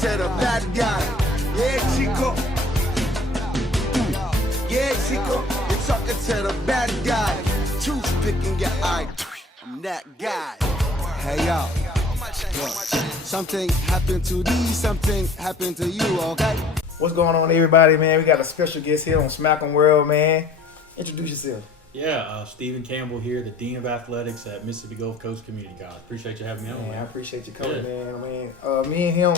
to the bad guy. Yeah, Chico. Yeah, Chico. You're talking to the bad guy. Toothpicking your eye. I'm that guy. Hey, yo. Look, something happened to these, something happened to you, okay? What's going on, everybody, man? We got a special guest here on SMACM World, man. Introduce yourself. Yeah, Stephen Campbell here, the Dean of Athletics at Mississippi Gulf Coast Community College. Appreciate you having me on, Man, man. I appreciate you coming, man. Me and him,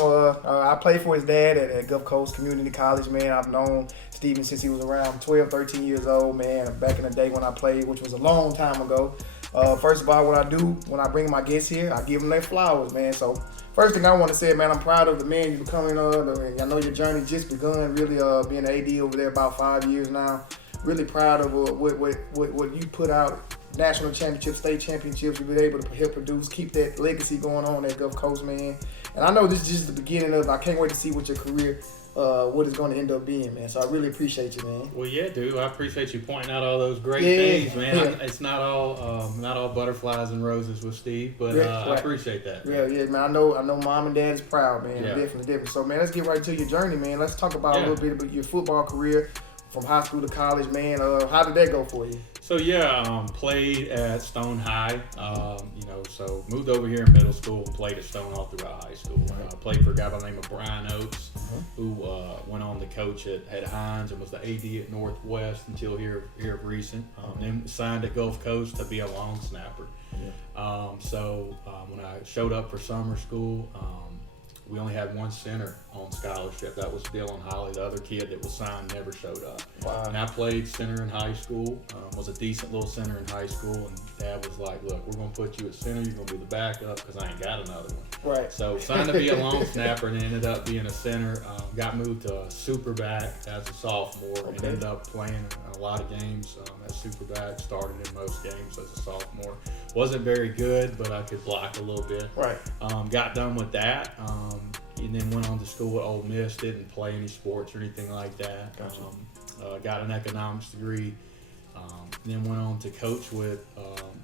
I played for his dad at Gulf Coast Community College, man. I've known Stephen since he was around 12, 13 years old, man. Back in the day when I played, which was a long time ago. First of all, what I do when I bring my guests here, I give them their flowers, man. So first thing I want to say, man, I'm proud of the man you're becoming. I know your journey just begun, really being an AD over there about 5 years now. Really proud of what you put out, national championships, state championships. You've been able to help produce, keep that legacy going on at Gulf Coast, man. And I know this is just the beginning of. I can't wait to see what your career, what it's going to end up being, man. So I really appreciate you, man. Well, yeah, dude. I appreciate you pointing out all those great things, man. Yeah. It's not all butterflies and roses with Steve, but Right. I appreciate that. Yeah, man. I know. Mom and Dad is proud, man. Yeah. Definitely. So, man, let's get right to your journey, man. Let's talk about a little bit about your football career from high school to college, man. How did that go for you? So played at Stone High. So moved over here in middle school and played at Stone all throughout high school. Played for a guy by the name of Brian Oates, who went on to coach at Hines and was the AD at Northwest until here of recent. Then signed at Gulf Coast to be a long snapper. When I showed up for summer school, we only had one center on scholarship. That was Dylan Holly. The other kid that was signed never showed up. Wow. And I played center in high school, was a decent little center in high school, and Dad was like, look, we're going to put you at center. You're going to be the backup because I ain't got another one. Right. So signed to be a long snapper and ended up being a center. Got moved to a super back as a sophomore and ended up playing a lot of games as super back. Started in most games as a sophomore. Wasn't very good, but I could block a little bit. Right. Got done with that. And then went on to school at Ole Miss. Didn't play any sports or anything like that. Gotcha. Got an economics degree. Then went on to coach with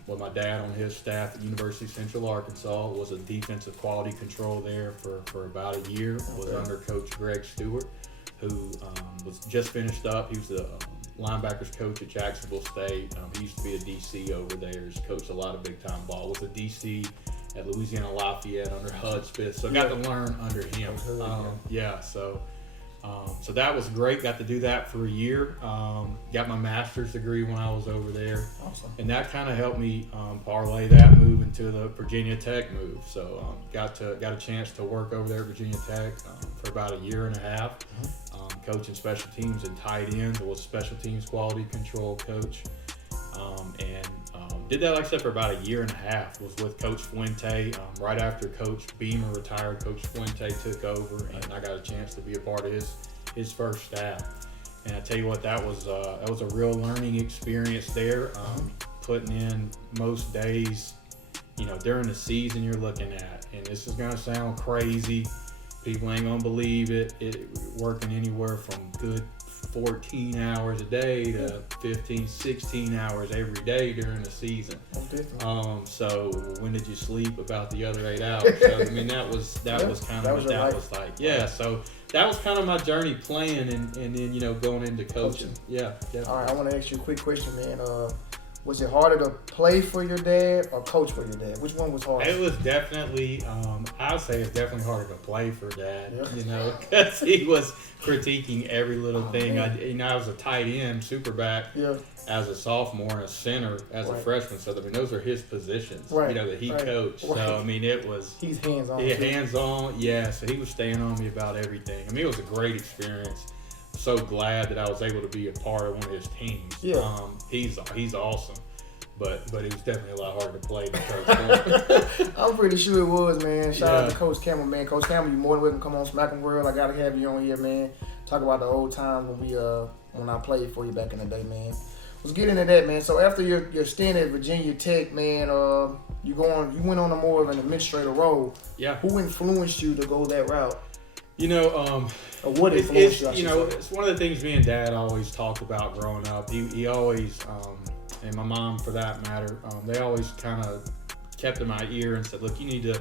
my dad on his staff at University of Central Arkansas. Was a defensive quality control there for about a year. Was under Coach Greg Stewart, who was just finished up. He was the linebackers coach at Jacksonville State. He used to be a DC over there. He's coached a lot of big time ball. Was a DC at Louisiana Lafayette under Hudspeth, so got to learn under him. So that was great. Got to do that for a year. Got my master's degree when I was over there. Awesome. And that kind of helped me parlay that move into the Virginia Tech move. So got a chance to work over there at Virginia Tech for about a year and a half, coaching special teams and tight ends. I was special teams quality control coach, and did that, like I said, for about a year and a half. Was with Coach Fuente. Right after Coach Beamer retired, Coach Fuente took over, and I got a chance to be a part of his first staff. And I tell you what, that was a real learning experience there. Putting in most days, during the season you're looking at, and this is gonna sound crazy. People ain't gonna believe it. Working anywhere from good 14 hours a day to 15, 16 hours every day during the season. So when did you sleep about the other 8 hours? So, I mean, that was kind of what that was like. Yeah, so that was kind of my journey playing and then, going into coaching. Yeah, definitely. All right, I want to ask you a quick question, man. Was it harder to play for your dad or coach for your dad? Which one was harder? It was definitely, I would say it's definitely harder to play for Dad, because he was critiquing every little thing. I was a tight end, super back as a sophomore and a center as a freshman. So, I mean, those are his positions, that he coached. Right. So, I mean, he's hands-on. Yeah, hands-on, yeah. So he was staying on me about everything. I mean, it was a great experience. So glad that I was able to be a part of one of his teams. Yeah. He's awesome, but it was definitely a lot harder to play than Coach. I'm pretty sure it was, man. Shout out to Coach Campbell, man. Coach Campbell, you're more than welcome to come on SMACM World. I gotta have you on here, man. Talk about the old times when I played for you back in the day, man. Let's get into that, man. So after your stint at Virginia Tech, man, you went on a more of an administrator role. Yeah. Who influenced you to go that route? Or what influenced you? It's one of the things me and Dad always talked about growing up. He always, and my mom for that matter, they always kind of kept in my ear and said, look, you need to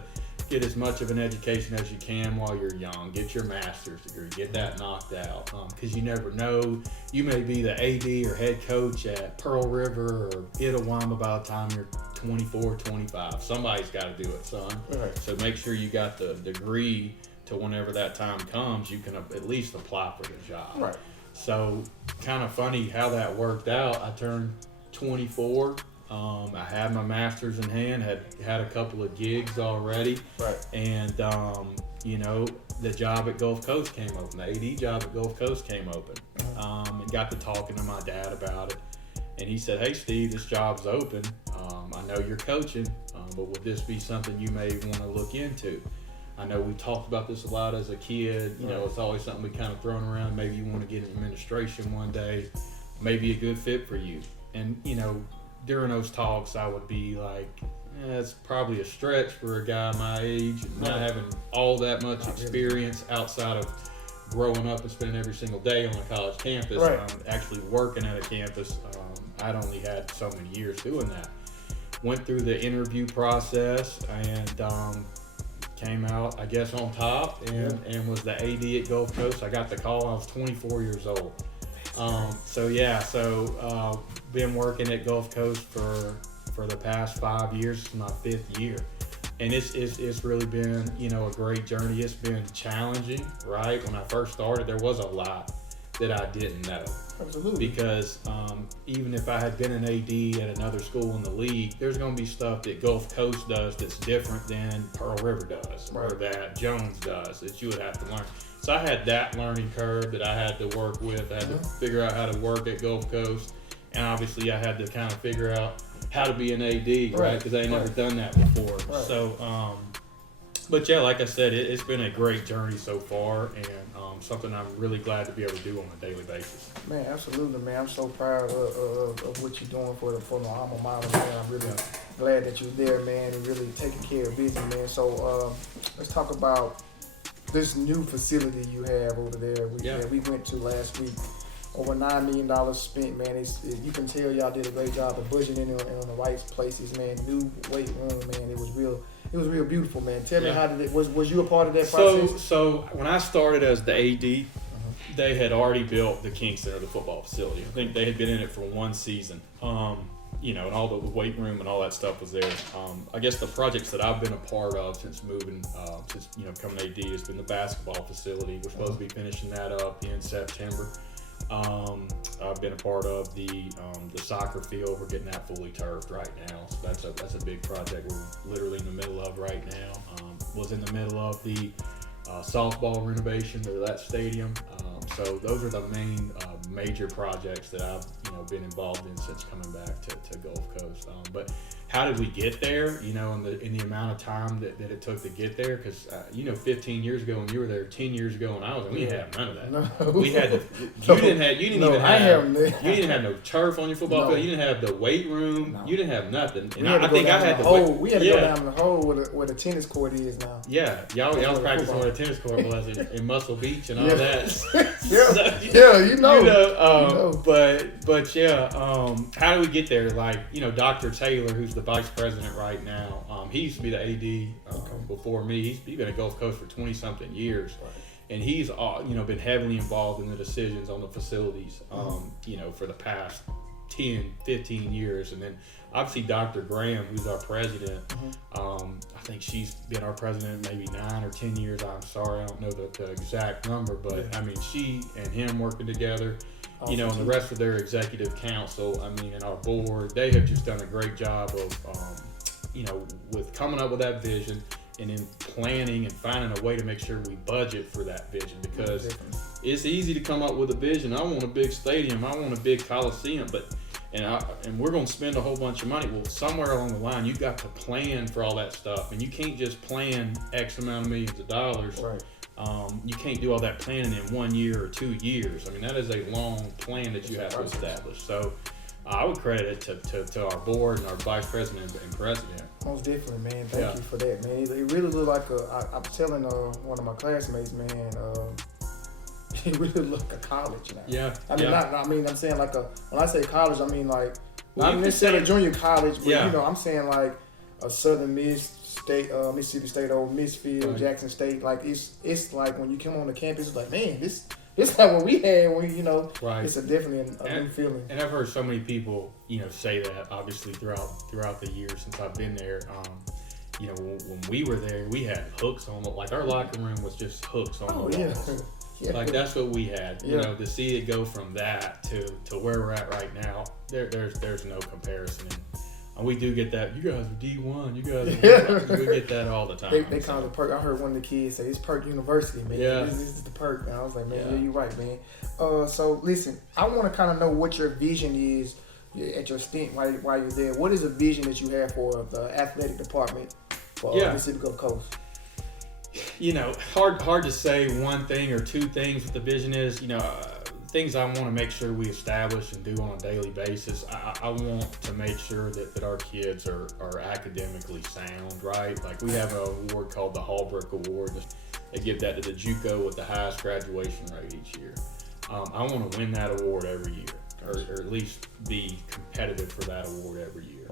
get as much of an education as you can while you're young. Get your master's degree. Get that knocked out. Because you never know. You may be the AD or head coach at Pearl River or Itawamba by the time you're 24, 25. Somebody's got to do it, son. Right. So make sure you got the degree to whenever that time comes, you can at least apply for the job. Right. So kind of funny how that worked out. I turned 24. I had my master's in hand, had a couple of gigs already. Right. And, you know, the job at Gulf Coast came open. The AD job at Gulf Coast came open. And got to talking to my dad about it. And he said, hey, Steve, this job's open. I know you're coaching, but would this be something you may want to look into? I know we talked about this a lot as a kid. You know, it's always something we kind of thrown around. Maybe you want to get in administration one day. Maybe a good fit for you. And, you know, during those talks, I would be like, it's probably a stretch for a guy my age, not having all that much experience outside of growing up and spending every single day on a college campus. Right. Actually working at a campus, I'd only had so many years doing that. Went through the interview process and came out, I guess, on top and was the AD at Gulf Coast. I got the call. I was 24 years old. So been working at Gulf Coast for the past 5 years. It's my 5th year. And it's really been, you know, a great journey. It's been challenging, right? When I first started, there was a lot that I didn't know. Absolutely. Because even if I had been an AD at another school in the league, there's going to be stuff that Gulf Coast does that's different than Pearl River does, or that Jones does, that you would have to learn. So I had that learning curve that I had to work with. I had to figure out how to work at Gulf Coast, and obviously I had to kind of figure out how to be an AD, right? Because I ain't never done that before. Right. So, but yeah, like I said, it's been a great journey so far, and something I'm really glad to be able to do on a daily basis. Man, absolutely, man. I'm so proud of what you're doing for the alma mater, man. I'm really glad that you're there, man, and really taking care of business, man. So let's talk about this new facility you have over there. We went to last week. Over $9 million spent, man. You can tell y'all did a great job of budgeting in the right places, man. New weight room, man. It was real beautiful, man. Tell me, how did it was you a part of that process? So when I started as the AD, they had already built the Kingston, or the football facility. I think they had been in it for one season. You know, and all the weight room and all that stuff was there. I guess the projects that I've been a part of since moving, becoming AD, has been the basketball facility. We're supposed to be finishing that up in September. I've been a part of the soccer field. We're getting that fully turfed right now. So that's a big project we're literally in the middle of right now. Was in the middle of the softball renovation of that stadium. So those are the main major projects that I've been involved in since coming back to Gulf Coast. But how did we get there? You know, in the amount of time that it took to get there, because 15 years ago when you were there, 10 years ago when I was there, we didn't have none of that. No. We had you didn't have no turf on your football field. You didn't have the weight room. No. You didn't have nothing. And We had to go down the hole where the tennis court is now. Yeah, y'all practice on the tennis court was in Muscle Beach and all that. But how do we get there? Like, Dr. Taylor, who's the vice president right now, he used to be the AD before me. He's been at Gulf Coast for 20-something years. Right. And he's been heavily involved in the decisions on the facilities, for the past 10, 15 years. And then obviously Dr. Graham, who's our president, I think she's been our president maybe 9 or 10 years. I'm sorry, I don't know the exact number, but I mean, she and him working together, and the rest of their executive council, and our board, they have just done a great job of, with coming up with that vision and then planning and finding a way to make sure we budget for that vision, because it's easy to come up with a vision. I want a big stadium. I want a big coliseum, and we're going to spend a whole bunch of money. Well, somewhere along the line, you've got to plan for all that stuff, and you can't just plan X amount of millions of dollars. Right. You can't do all that planning in 1 year or 2 years. I mean, that is a long plan that you have to establish. So I would credit it to our board and our vice president and president. Most definitely, man. Thank you for that, man. It really looked like I was telling one of my classmates, man, it really looked like a college now. Yeah. I'm saying like when I say college, I mean like, not necessarily junior college, but I'm saying like a Southern Miss State, Mississippi State, Ole Miss Field, Right. Jackson State. Like it's like when you come on the campus, it's like, man, this not what we had when Right. It's definitely a new feeling. And I've heard so many people, say that obviously throughout the years since I've been there. When we were there, we had hooks on like our locker room was just hooks on the walls. Yeah. Like that's what we had. Yeah. To see it go from that to where we're at right now, there's no comparison. And we do get that. You guys are D1. You guys are we get that all the time. They call it perk. I heard one of the kids say it's Perk University, man. Yeah. This is the perk. And I was like, man, Yeah. you're right, man. So listen, I want to kind of know what your vision is at your stint while you're there. What is a vision that you have for the athletic department for Mississippi Gulf Coast? Hard to say one thing or two things. What the vision is, things I want to make sure we establish and do on a daily basis. I want to make sure that our kids are academically sound, right? Like we have an award called the Hallbrook Award. They give that to the JUCO with the highest graduation rate each year. I want to win that award every year, or at least be competitive for that award every year.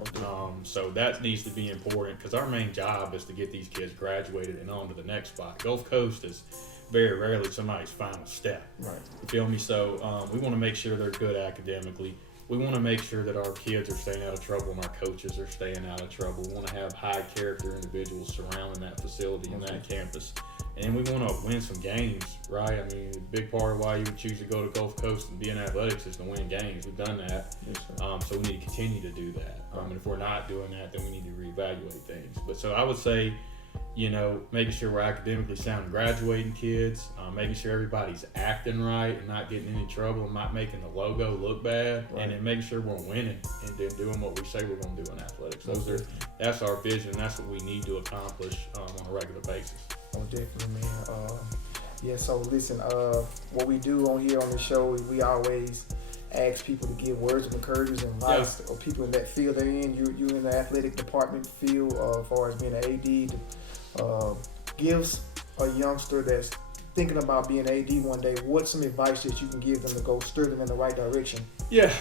So that needs to be important because our main job is to get these kids graduated and on to the next spot. Gulf Coast is very rarely somebody's final step. Right. You feel me? So we want to make sure they're good academically. We want to make sure that our kids are staying out of trouble and our coaches are staying out of trouble. We want to have high character individuals surrounding that facility and that campus. And we want to win some games, right? I mean, a big part of why you would choose to go to Gulf Coast and be in athletics is to win games. We've done that. Yes, So we need to continue to do that. And if we're not doing that, then we need to reevaluate things. But so I would say, making sure we're academically sound and graduating kids, making sure everybody's acting right and not getting in any trouble and not making the logo look bad, and then making sure we're winning and then doing what we say we're going to do in athletics. That's our vision. That's what we need to accomplish on a regular basis. Oh, definitely, man. So listen, what we do on here on the show is we always ask people to give words of encouragement and advice, or people in that field they're in. You in the athletic department field, as far as being an AD, gives a youngster that's thinking about being an AD one day, what's some advice that you can give them to go steer them in the right direction? Yeah,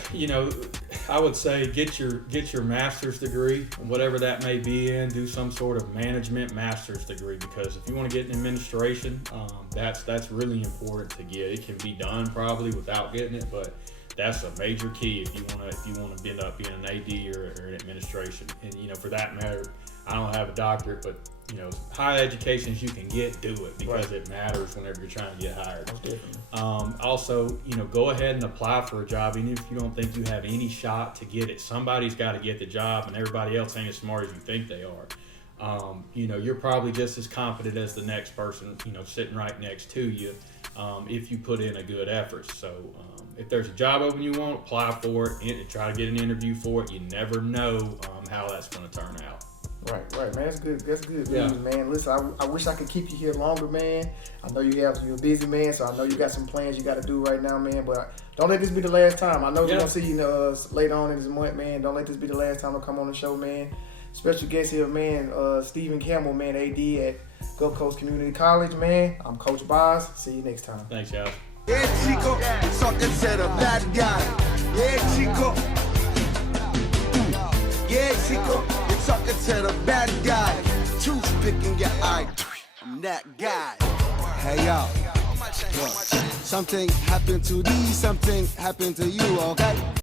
I would say get your master's degree, whatever that may be in. Do some sort of management master's degree, because if you want to get in administration, that's really important to get. It can be done probably without getting it, but that's a major key if you want to end up being an AD or an administration. And for that matter, I don't have a doctorate, but high education as you can get, do it, because it matters whenever you're trying to get hired. Also, go ahead and apply for a job, even if you don't think you have any shot to get it. Somebody's got to get the job, and everybody else ain't as smart as you think they are. You're probably just as competent as the next person, sitting right next to you, if you put in a good effort. So if there's a job open you want, apply for it and try to get an interview for it. You never know how that's going to turn out. Right, man. That's good. Yeah. News, man. Listen, I wish I could keep you here longer, man. I know you're a busy man, so I know you got some plans you got to do right now, man. But don't let this be the last time. I know we're gonna see you later on in this month, man. Don't let this be the last time to come on the show, man. Special guest here, man. Stephen Campbell, man, AD at Gulf Coast Community College, man. I'm Coach Boz. See you next time. Thanks, guys. Yeah, Chico, talking to the bad guy. Yeah, Chico. Yeah, Chico, you're talking to the bad guy. Toothpicking your eye. I'm that guy. Hey, yo. Look, something happened to these, something happened to you, okay?